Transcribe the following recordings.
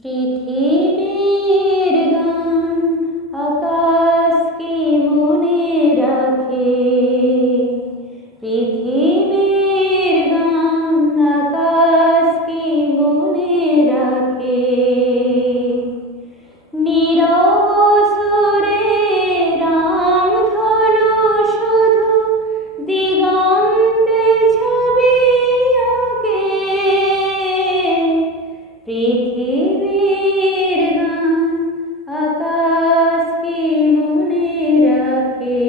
পৃথিবীর গান আকাশকে মনে রাখে, পৃথিবীর গান আকাশকে মনে রাখে। নীরব সুরে রামধনু শুধু দিগন্তে ছবি আঁকে। পৃথিবীর গান আকাশকে মনে রাখে,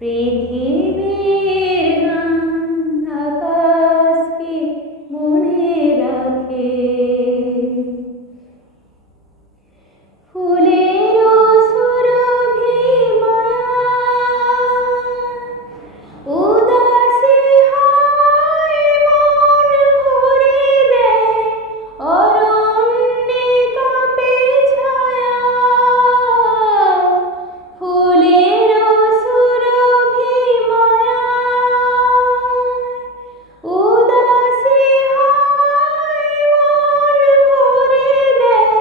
পৃথিবীর গান আকাশকে মনে রাখে। ফুলেরও সুরভি মায়া উদাসী হাওয়ায় মন ভরে দেয়, অরণ্যে কাঁপে ছায়া। ফুলেরও সুরভি মায়া উদাসী হাওয়ায় মন ভরে দেয়,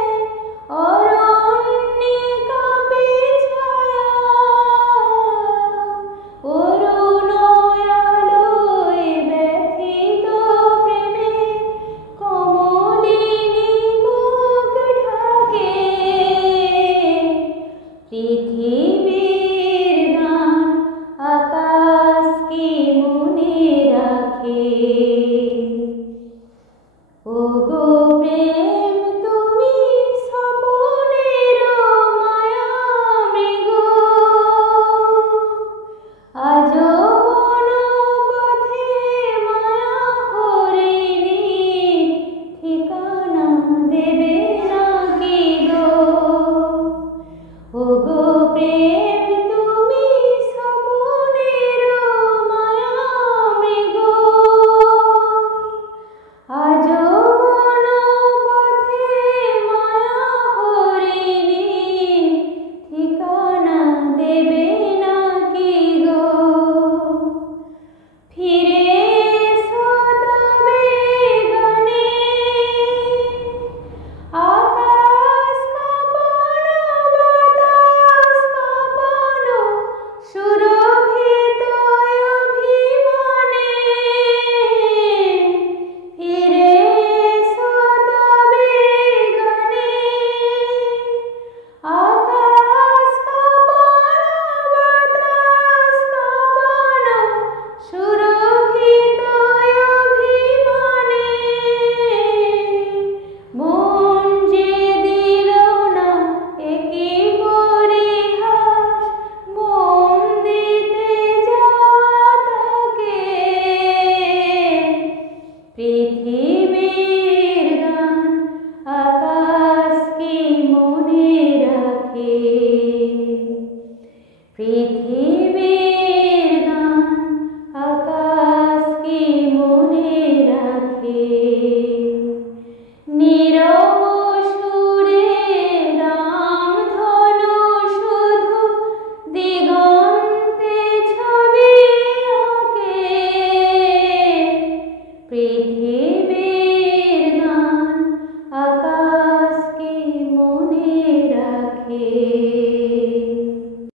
অরণ্যে কাঁপে ছায়া। অরুণ আলোয় ব্যথিত প্রেমে কমলিনী বুক ঢাকে। পৃথিবীর গান আকাশকে মনে রাখে। ওগো প্রেম